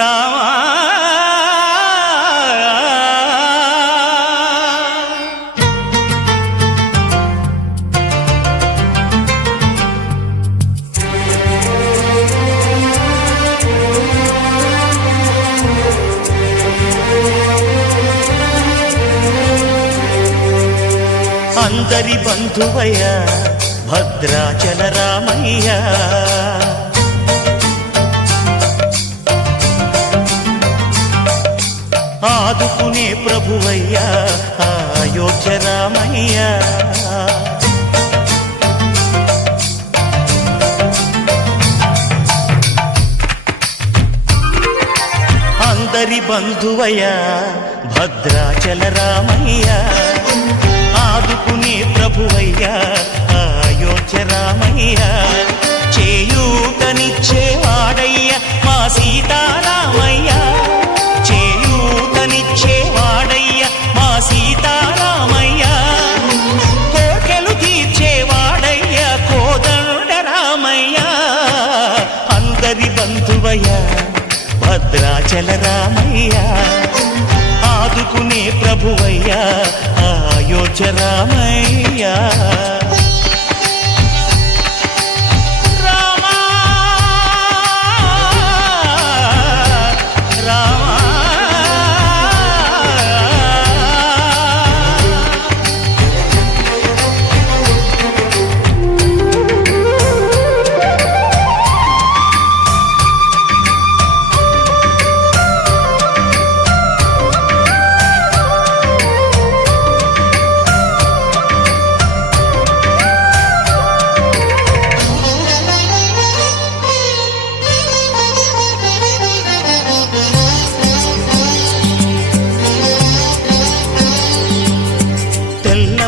రామా అందరి బంధువయ్య భద్రాచల రామయ్య ఆదుకునే ప్రభువయ్య అయోధ్య రామయ్య అందరి బంధువయ్య భద్రాచల రామయ్య ఆదుకునే ప్రభువయ్య అయోధ్య రామయ్య చేయూతనిచ్చేవాడయ్య మా సీతారామయ్య చేయూతనిచ్చేవాడయ్య మా సీతారామయ్య కోర్కెలు తీర్చేవాడయ్య కోదండ రామయ్య అందరి బంధువయ్య భద్రాచల రామయ్య ఆదుకునే ప్రభువయ్య అయోధ్య రామయ్య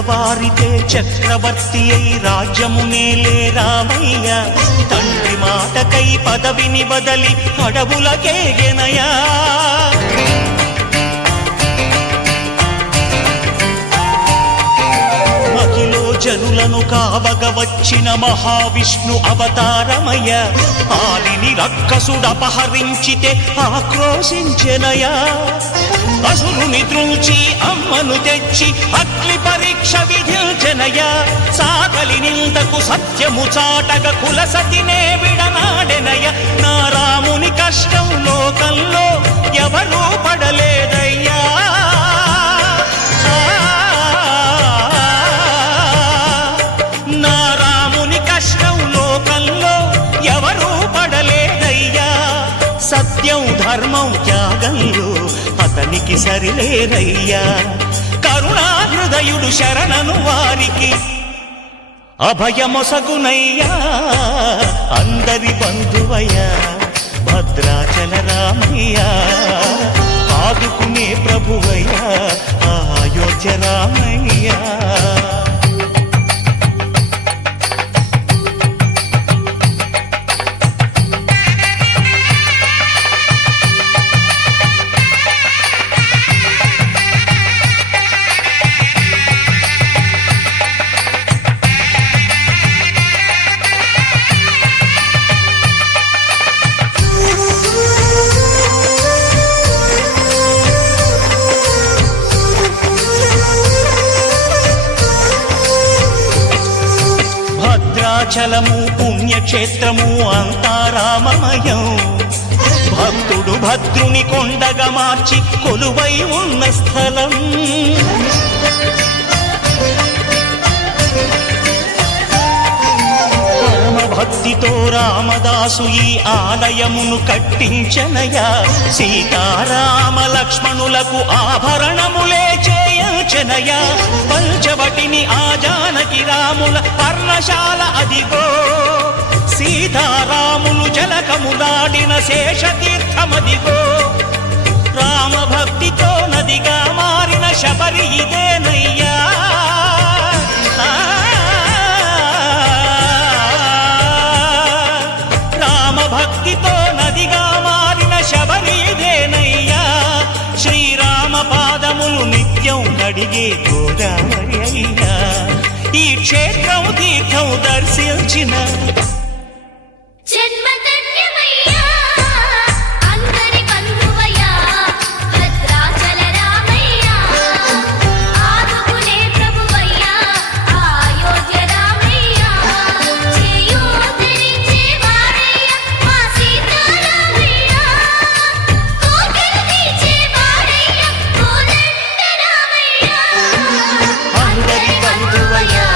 వారితే చక్రవర్తి అయి రాజ్యమునేలే రామయ్య తండ్రి మాటకై పదవిని బదలి అడవులకేగెనయా మహిలో జనులను కావగ వచ్చిన మహావిష్ణు అవతారమయ్య ఆలిని రక్కసుడపహరించితే ఆక్రోశించెనయా అసురుని త్రుంచి అమ్మను తెచ్చి అగ్ని పరీక్ష విధించెనయా సాగలి నిందకు సత్యము చాటగ కులసతినే విడనాడెనయ నా రాముని కష్టం లోకంలో ఎవరూ పడలేదయ్యా నా రాముని కష్టం లోకంలో ఎవరూ పడలేదయ్యా సత్యం ధర్మం త్యాగంలో అతనికి సరిలేరయ్యా కరుణా హృదయుడు శరణను వారికి అభయమొసగునయ్యా అందరి బంధువయ్య భద్రాచల రామయ్య ఆదుకునే ప్రభువయ్య అయోధ్య రామయ్య భద్రాచలము పుణ్యక్షేత్రము అంతా రామమయం భక్తుడు భద్రుని కొండగా మార్చి కొలువై ఉన్న స్థలం భక్తితో రామదాసు ఈ ఆలయమును కట్టించనయా సీతారామ లక్ష్మణులకు ఆభరణములే చేయించనయా పంచవటిని ఆ జానకి రాముల పర్ణశాల అదిగో సీతారాములు జలకములాడిన శేషతీర్థమదిగో రామ భక్తితో నదిగా మారిన శబరి ఇదేనయ్యా భక్తితో నదిగా మారిన శబరి ఇదేనయ్యా శ్రీరామ పాదములు నిత్యం కడిగే గోదావరి అయ్యా ఈ క్షేత్రం తీర్థం దర్శించిన జన్మ ధన్యమయ్యా అందరి శివాయ